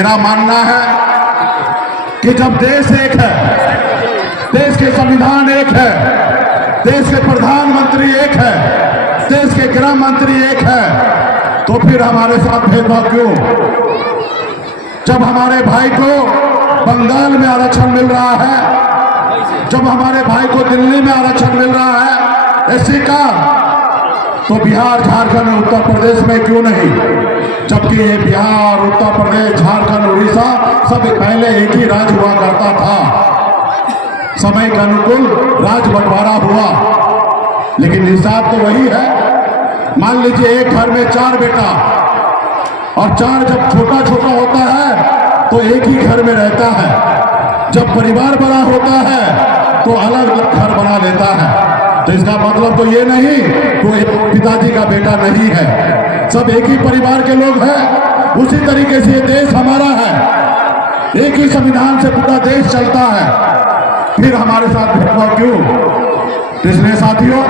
मेरा मानना है कि जब देश एक है, देश के संविधान एक है, देश के प्रधानमंत्री एक है, देश के गृह मंत्री एक है, तो फिर हमारे साथ भेदभाव क्यों? जब हमारे भाई को बंगाल में आरक्षण मिल रहा है, जब हमारे भाई को दिल्ली में आरक्षण मिल रहा है एससी का, तो बिहार, झारखंड, उत्तर प्रदेश में क्यों नहीं? जबकि ये बिहार, उत्तर प्रदेश, झारखंड, उड़ीसा सब पहले एक ही राज्य हुआ करता था। समय के अनुकूल राज्य बंटवारा हुआ, लेकिन हिसाब तो वही है। मान लीजिए एक घर में 4 बेटा, और 4 जब छोटा छोटा होता है तो एक ही घर में रहता है। जब परिवार बड़ा होता है तो अलग अलग घर बना लेता है। तो इसका मतलब तो ये नहीं कोई पिताजी का बेटा नहीं है, सब एक ही परिवार के लोग हैं। उसी तरीके से ये देश हमारा है, एक ही संविधान से पूरा देश चलता है, फिर हमारे साथ भेदभाव क्यों? इसलिए साथियों,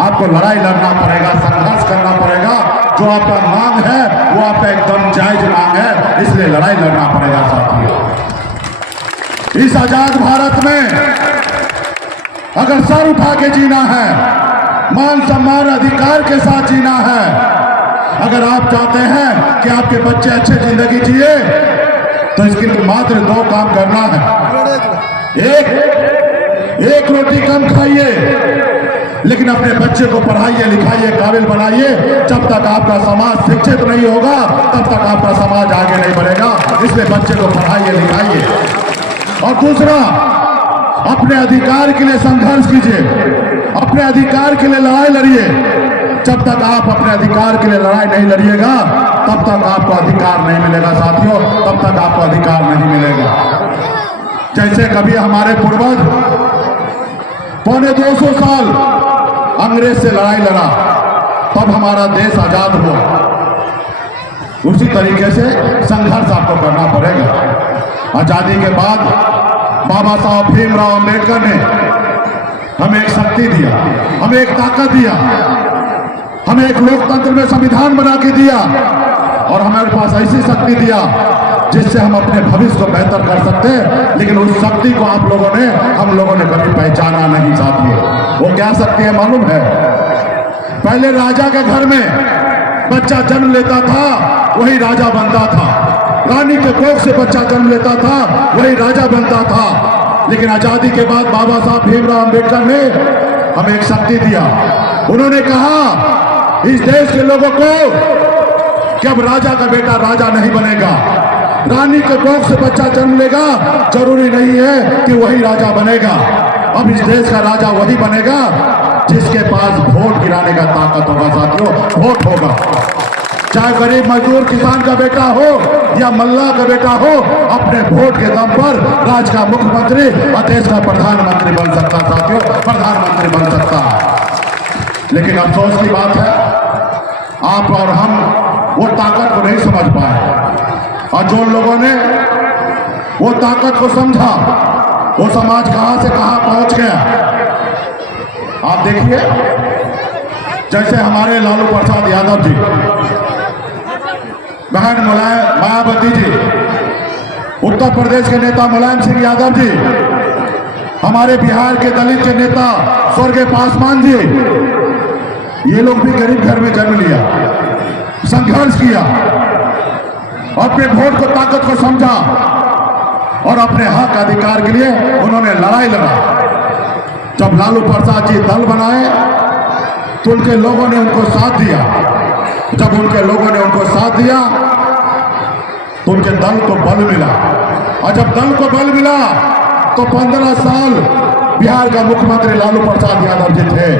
आपको लड़ाई लड़ना पड़ेगा, संघर्ष करना पड़ेगा। जो आपका मांग है वो आपका एकदम जायज मांग है, इसलिए लड़ाई लड़ना पड़ेगा साथियों। इस आजाद भारत में अगर सर उठा के जीना है, मान सम्मान अधिकार के साथ जीना है, अगर आप चाहते हैं कि आपके बच्चे अच्छे जिंदगी जिए, तो इसके लिए मात्र 2 काम करना है। एक रोटी कम खाइए, लेकिन अपने बच्चे को पढ़ाइए, लिखाइए, काबिल बनाइए। जब तक आपका समाज शिक्षित नहीं होगा तब तक आपका समाज आगे नहीं बढ़ेगा। इसलिए बच्चे को पढ़ाइए, लिखाइए। और दूसरा, अपने अधिकार के लिए संघर्ष कीजिए, अपने अधिकार के लिए लड़ाई लड़िए। जब तक आप अपने अधिकार के लिए लड़ाई नहीं लड़िएगा तब तक आपको अधिकार नहीं मिलेगा साथियों, तब तक आपको अधिकार नहीं मिलेगा। जैसे कभी हमारे पूर्वज पौने 200 साल अंग्रेज से लड़ाई लड़ा, तब हमारा देश आजाद हुआ। उसी तरीके से संघर्ष आपको करना पड़ेगा। आजादी के बाद बाबा साहब भीमराव अंबेडकर ने हमें एक शक्ति दिया, हमें एक ताकत दिया, हमें एक लोकतंत्र में संविधान बना के दिया, और हमारे पास ऐसी शक्ति दिया जिससे हम अपने भविष्य को बेहतर कर सकते हैं। लेकिन उस शक्ति को आप लोगों ने, हम लोगों ने कभी पहचाना नहीं साथियों। वो क्या शक्ति है मालूम है? पहले राजा के घर में बच्चा जन्म लेता था, वही राजा बनता था। रानी के कोख से बच्चा जन्म लेता था, वही राजा बनता था। लेकिन आजादी के बाद बाबा साहब भीमराव अंबेडकर ने हमें एक शक्ति दिया। उन्होंने कहा इस देश के लोगों को कि अब राजा का बेटा राजा नहीं बनेगा, रानी के कोख से बच्चा जन्म लेगा, जरूरी नहीं है कि वही राजा बनेगा। अब इस देश का राजा वही बनेगा जिसके पास वोट गिराने का ताकत होगा साथियों, वोट होगा। चाहे गरीब मजदूर किसान का बेटा हो या मल्ला का बेटा हो, अपने वोट के दम पर राज्य का मुख्यमंत्री और देश का प्रधानमंत्री बन सकता साथियों, प्रधानमंत्री बन सकता है। लेकिन अफसोस की बात है, आप और हम वो ताकत को नहीं समझ पाए, और जो लोगों ने वो ताकत को समझा, वो समाज कहां से कहां पहुंच गया। आप देखिए, जैसे हमारे लालू प्रसाद यादव जी, बहन मायावती जी, उत्तर प्रदेश के नेता मुलायम सिंह यादव जी, हमारे बिहार के दलित के नेता स्वर्गीय पासवान जी, ये लोग भी गरीब घर में जन्म लिया, संघर्ष किया, अपने वोट को ताकत को समझा, और अपने हक अधिकार के लिए उन्होंने लड़ाई लड़ा। जब लालू प्रसाद जी दल बनाए तो उनके लोगों ने उनको साथ दिया। जब उनके लोगों ने उनको साथ दिया तो उनके दल को बल मिला, और जब दल को बल मिला तो 15 साल बिहार का मुख्यमंत्री लालू प्रसाद यादव जी थे।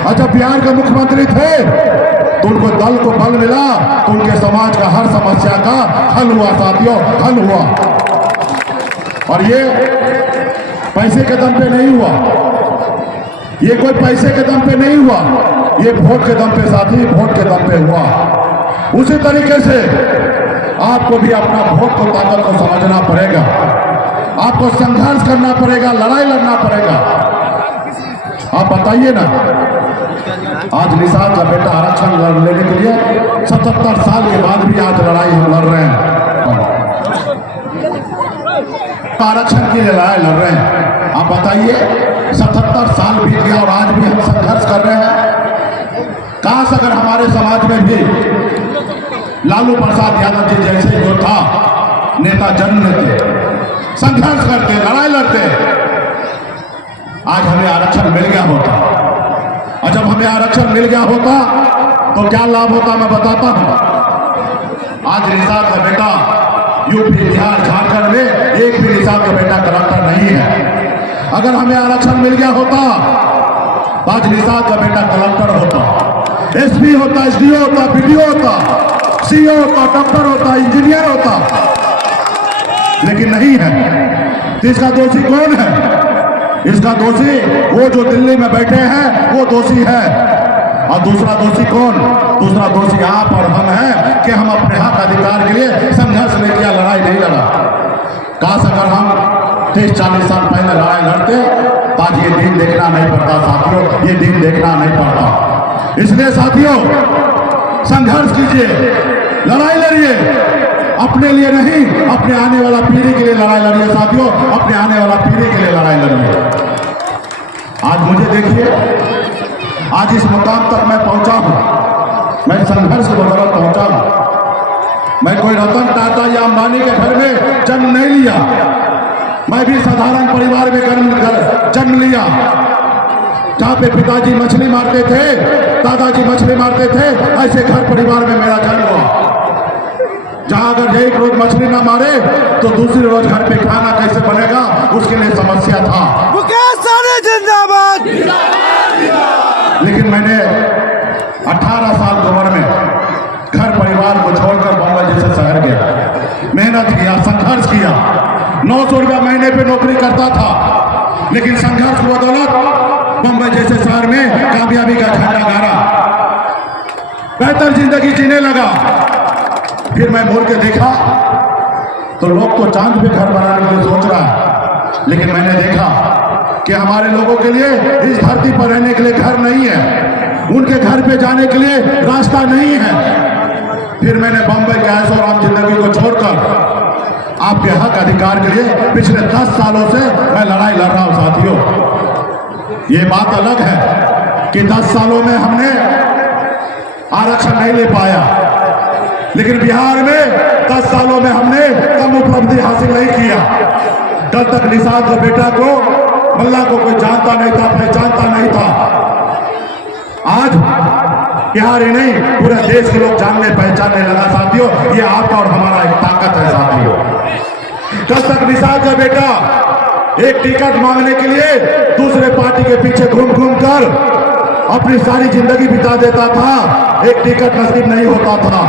और जब बिहार के मुख्यमंत्री थे तो उनको दल को बल मिला, तो उनके समाज का हर समस्या का हल हुआ साथियों, हल हुआ। और ये पैसे के दम पे नहीं हुआ, ये कोई पैसे के दम पे नहीं हुआ, ये वोट के दम पे साथी, वोट के दम पे हुआ। उसी तरीके से आपको भी अपना वोट को ताकत को समझना पड़ेगा, आपको संघर्ष करना पड़ेगा, लड़ाई लड़ना पड़ेगा। आप बताइए ना, आज निषाद का बेटा आरक्षण लेने के लिए 77 साल के बाद भी आज लड़ाई हम लड़ रहे हैं। आरक्षण की लड़ाई लड़ रहे हैं। आप बताइए, 77 साल बीत गया और आज भी हम संघर्ष कर रहे हैं। काश अगर हमारे समाज में भी लालू प्रसाद यादव जी जैसे योद्धा नेता जन्म लेते, संघर्ष करते, लड़ाई लड़ते, आज हमें आरक्षण मिल गया होता। और जब हमें आरक्षण मिल गया होता तो क्या लाभ होता मैं बताता हूं। आज निषाद का बेटा यूपी, बिहार, झारखंड में एक भी निषाद का बेटा कलेक्टर नहीं है। अगर हमें आरक्षण मिल गया होता तो आज निषाद का बेटा कलेक्टर होता, एसपी होता, एसडीओ होता, बीडीओ होता, सीओ होता, डॉक्टर होता, इंजीनियर होता, लेकिन नहीं है। तो इसका दोषी कौन है? इसका दोषी वो जो दिल्ली में बैठे हैं, वो दोषी है। और दूसरा दोषी कौन? दूसरा दोषी आप और हम हैं कि हम अपने हक अधिकार के लिए संघर्ष नहीं किया, लड़ाई नहीं लड़ा। काश अगर हम 30-40 साल पहले लड़ाई लड़ते तो आज ये दिन देखना नहीं पड़ता साथियों, ये दिन देखना नहीं पड़ता। इसलिए साथियों, संघर्ष कीजिए, लड़ाई लड़िए, अपने लिए नहीं, अपने आने वाला पीढ़ी के लिए लड़ाई लड़िए साथियों, अपने आने वाला पीढ़ी के लिए लड़ाई लड़िए। आज मुझे देखिए, आज इस मुकाम तक मैं पहुंचा हूं, मैं संघर्ष के बदौलत पहुंचा हूं। मैं कोई रतन टाटा या अंबानी के घर में जन्म नहीं लिया, मैं भी साधारण परिवार में जन्म लिया, जहां पे पिताजी मछली मारते थे, दादाजी मछली मारते थे, ऐसे घर परिवार में मेरा जन्म हुआ। जहां अगर एक रोज मछली ना मारे तो दूसरी रोज घर पे खाना कैसे बनेगा, उसके लिए समस्या था। जिंदाबाद। लेकिन मैंने 18 साल की उम्र में घर परिवार को छोड़कर बॉम्बे जैसे शहर गया, मेहनत किया, संघर्ष किया। 900 रुपया महीने पे नौकरी करता था, लेकिन संघर्ष की बदौलत बॉम्बे जैसे शहर में कामयाबी का झंडा गाड़ा, बेहतर जिंदगी जीने लगा। फिर मैं मुड़ के देखा तो लोग तो चांद पे घर बनाने के लिए सोच रहा है, लेकिन मैंने देखा कि हमारे लोगों के लिए इस धरती पर रहने के लिए घर नहीं है, उनके घर पे जाने के लिए रास्ता नहीं है। फिर मैंने बम्बई के ऐशो आराम जिंदगी को छोड़कर आपके हक अधिकार के लिए पिछले 10 सालों से मैं लड़ाई लड़ रहा हूं साथियों। ये बात अलग है कि 10 सालों में हमने आरक्षण नहीं ले पाया, लेकिन बिहार में 10 सालों में हमने कम उपलब्धि हासिल नहीं किया। कल तक निषाद के बेटा को, मल्ला को कोई जानता नहीं था, पहचानता नहीं था। आज बिहार ही नहीं, पूरे देश के लोग जानने पहचानने लगा साथियों। ये आपका और हमारा एक ताकत है साथियों। कल तक निषाद का बेटा एक टिकट मांगने के लिए दूसरे पार्टी के पीछे घूम घूम कर अपनी सारी जिंदगी बिता देता था, एक टिकट नसीब नहीं होता था।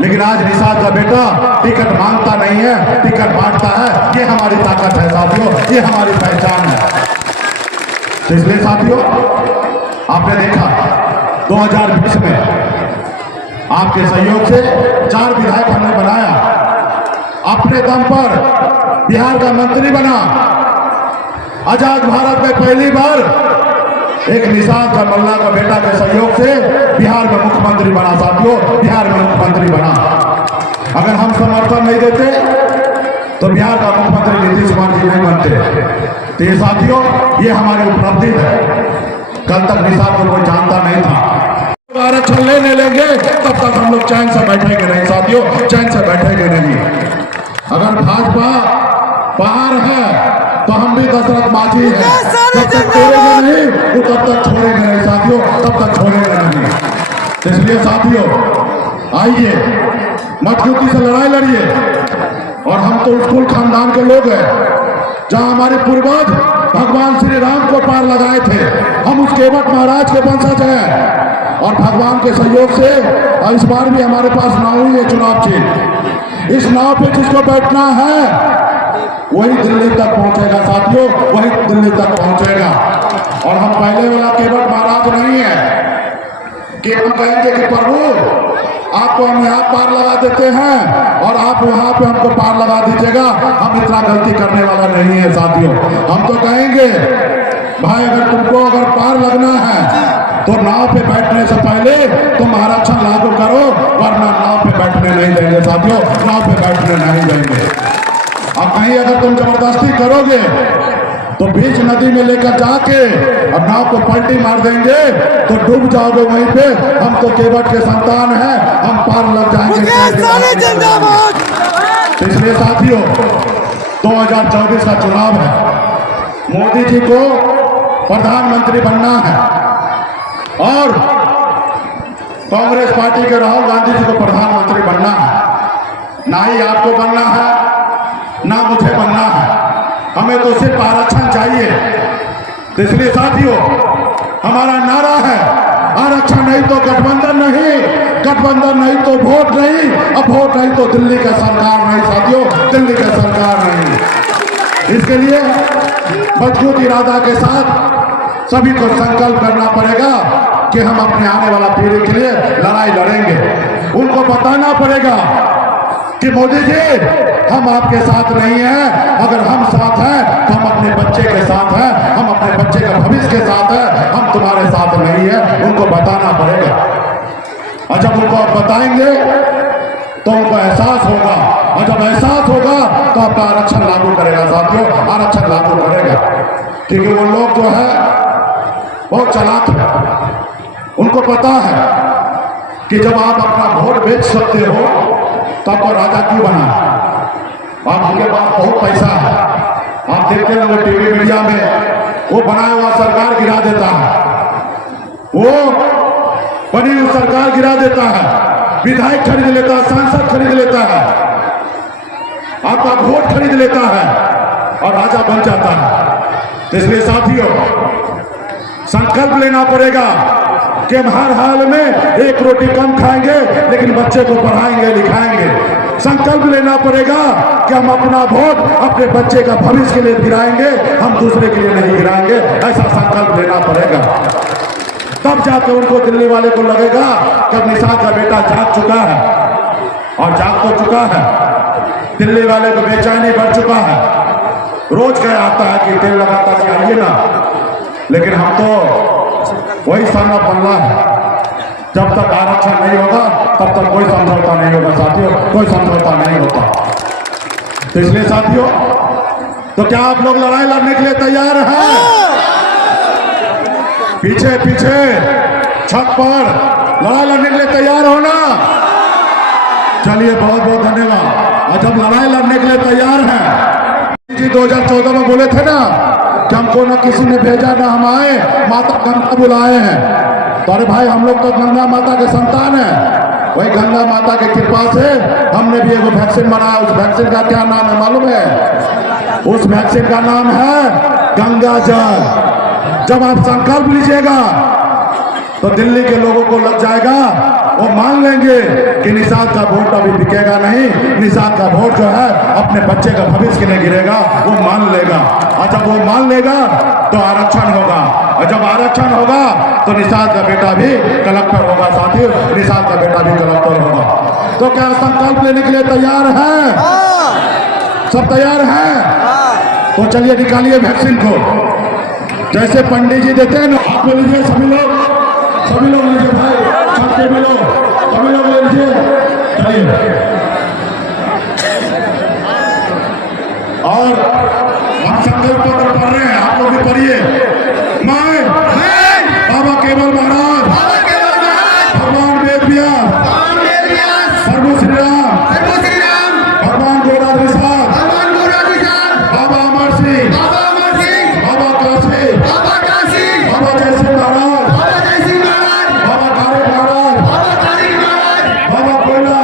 लेकिन आज निषाद का बेटा टिकट मांगता नहीं है, टिकट बांटता है। ये हमारी ताकत है साथियों, ये हमारी पहचान है। तो इसलिए साथियों, आपने देखा 2020 में आपके सहयोग से 4 विधायक हमने बनाया, अपने दम पर बिहार का मंत्री बना। आजाद भारत में पहली बार एक निषाद का, मल्ला का बेटा के सहयोग से बिहार में मुख्यमंत्री बना साथियों, बिहार में मुख्यमंत्री बना। अगर हम समर्थन नहीं देते तो बिहार का मुख्यमंत्री नीतीश कुमार जी नहीं बनते। तो ये साथियों, ये हमारी उपलब्धि है। कल तक निषाद को कोई जानता नहीं था। आरक्षण लेने लेंगे तब तक हम लोग चैन से बैठेंगे नहीं साथियों, चैन से बैठेंगे नहीं। अगर भाजपा बाहर है तो हम भी दशरथ माझी हैं, जब तक तोड़ेंगे नहीं वो तब तक छोड़ेंगे नहीं साथियों, तब तक छोड़ेंगे नहीं। इसलिए साथियों, आइए मजबूती से लड़ाई लड़िए। और हम तो उस कुल खानदान के लोग हैं जहां हमारे पूर्वज भगवान श्री राम को पार लगाए थे। हम उस केवट महाराज के वंशज हैं और भगवान के सहयोग से इस बार भी हमारे पास नाव ही है, चुनाव चिन्ह। इस नाव पे जिसको बैठना है वही दिल्ली तक पहुंचेगा साथियों, वही दिल्ली तक पहुंचेगा। और हम पहले वाला केवट महाराज नहीं है कि हम कहेंगे कि प्रभु आपको हम यहाँ पार लगा देते हैं और आप वहां पे हमको पार लगा दीजिएगा। हम इतना गलती करने वाला नहीं है साथियों। हम तो कहेंगे भाई, अगर तुमको अगर पार लगना है तो नाव पे बैठने से पहले तुम आरक्षण लागू करो, वरना नाव पे बैठने नहीं देंगे साथियों, नाव पे बैठने नहीं देंगे। अब कहीं अगर तुम जबरदस्ती करोगे तो बीच नदी में लेकर जाके अब नाव को पलटी मार देंगे तो डूब जाओगे वहीं पे। हम तो केवट के संतान हैं, हम पार लग जाएंगे। इसलिए साथियों 2024 का चुनाव है, मोदी जी को प्रधानमंत्री बनना है और कांग्रेस पार्टी के राहुल गांधी जी को प्रधानमंत्री बनना है। ना ही आपको बनना है ना मुझे बनना है, हमें तो सिर्फ आरक्षण चाहिए। तो इसलिए साथियों हमारा नारा है आरक्षण नहीं तो गठबंधन नहीं, गठबंधन नहीं तो वोट नहीं, अब वोट नहीं तो दिल्ली का सरकार नहीं। साथियों दिल्ली का सरकार नहीं। इसके लिए मजबूत इरादा के साथ सभी को संकल्प करना पड़ेगा कि हम अपने आने वाला पीढ़ी के लिए लड़ाई लड़ेंगे। उनको बताना पड़ेगा कि मोदी जी हम आपके साथ नहीं हैं, अगर हम साथ हैं तो हम अपने बच्चे के साथ हैं, हम अपने बच्चे के भविष्य के साथ हैं, हम तुम्हारे साथ नहीं है। उनको बताना पड़ेगा और जब उनको आप बताएंगे तो उनको एहसास होगा और जब एहसास होगा तो आपका आरक्षण लागू करेगा। साथियों आरक्षण लागू करेगा क्योंकि वो लोग जो है बहुत चालाक है, उनको पता है कि जब आप अपना वोट बेच सकते हो तो आपको राजा क्यों बना। आपके पास बहुत पैसा है, आप देखते होंगे टीवी मीडिया में वो बनाया हुआ सरकार गिरा देता है, वो बनी हुई सरकार गिरा देता है, विधायक खरीद लेता है, सांसद खरीद लेता है, आपका वोट खरीद लेता है और राजा बन जाता है। तो इसलिए साथियों संकल्प लेना पड़ेगा कि हम हर हाल में एक रोटी कम खाएंगे लेकिन बच्चे को पढ़ाएंगे लिखाएंगे। संकल्प लेना पड़ेगा कि हम अपना वोट अपने बच्चे का भविष्य के लिए गिराएंगे, हम दूसरे के लिए नहीं गिराएंगे। ऐसा संकल्प लेना पड़ेगा, तब जाकर उनको दिल्ली वाले को लगेगा कि निषाद का बेटा जाग चुका है और जाग तो चुका है। दिल्ली वाले को बेचैनी बढ़ चुका है, रोज कह आता है कि तेल लगाता कि आइए ना, लेकिन हम तो वही सरना पल्ला है। जब तक आरक्षण नहीं होगा तब तक कोई समझौता नहीं होगा। साथियों कोई समझौता नहीं होता। तो इसलिए साथियों तो क्या आप लोग लड़ाई लड़ने के लिए तैयार हैं? पीछे पीछे छत पर लड़ाई लड़ने के लिए तैयार हो ना? चलिए बहुत बहुत धन्यवाद। और जब लड़ाई लड़ने के लिए तैयार हैं जी 2014 में बोले थे ना कि हमको ना किसी ने भेजा ना हम आए, माता गंगा बुलाए हैं। तो अरे भाई हम लोग तो गंगा माता के संतान हैं, वही गंगा माता की कृपा से हमने भी एगो वैक्सीन बनाया। उस वैक्सीन का क्या नाम है मालूम है? उस वैक्सीन का नाम है गंगा जल। जब आप संकल्प लीजिएगा तो दिल्ली के लोगों को लग जाएगा, वो मान लेंगे कि निषाद का वोट अभी बिकेगा नहीं, निषाद का वोट जो है अपने बच्चे का भविष्य के लिए गिरेगा, वो मान लेगा। और जब वो मान लेगा तो आरक्षण होगा, और जब आरक्षण होगा तो निषाद का बेटा भी कलेक्टर होगा। साथियों निषाद का बेटा भी कलेक्टर होगा। तो क्या संकल्प लेने के लिए तैयार हैं? सब तैयार हैं? तो चलिए निकालिए वैक्सीन को, जैसे पंडित जी देते हैं ना, आप लीजिए सभी लोग लीजिए भाई, सबके भी लोग सभी लोग ले लीजिए। चलिए और हम संकल्प पत्र पढ़ रहे हैं, आप लोग भी पढ़िए। मैं बाबा केवल महाराज, भगवान वेद व्यास, प्रभु श्री राम, भगवान गोराधि साहब, बाबा अमर सिंह, बाबा काशी, बाबा जय सिंह महाराज, बाबा तारिक महाराज, बाबा कोयला,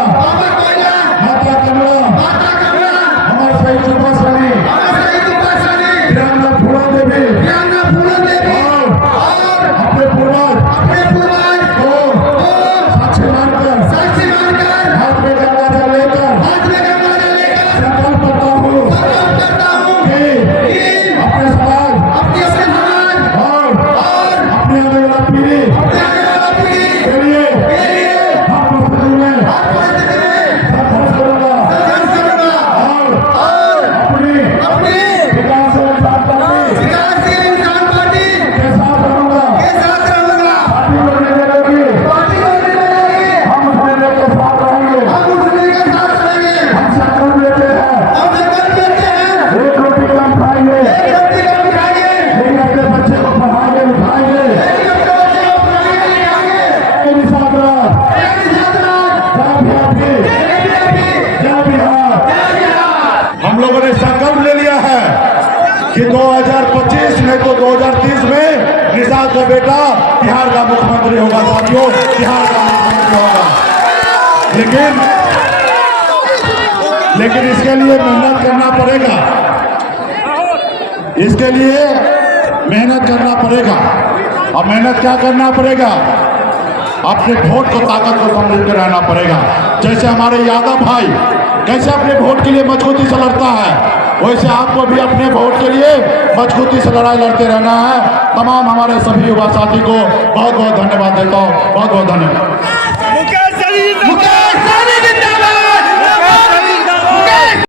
का बेटा बिहार का मुख्यमंत्री होगा साथियों, बिहार का मुख्यमंत्री होगा। लेकिन इसके लिए मेहनत करना पड़ेगा, इसके लिए मेहनत करना पड़ेगा। और मेहनत क्या करना पड़ेगा? अपने वोट को ताकत को समझ कर रहना पड़ेगा। जैसे हमारे यादव भाई कैसे अपने वोट के लिए मजबूती से लड़ता है, वैसे आपको भी अपने वोट के लिए मजबूती से लड़ाई लड़ते रहना है। तमाम हमारे सभी युवा साथी को बहुत बहुत धन्यवाद देता हूँ। बहुत बहुत धन्यवाद।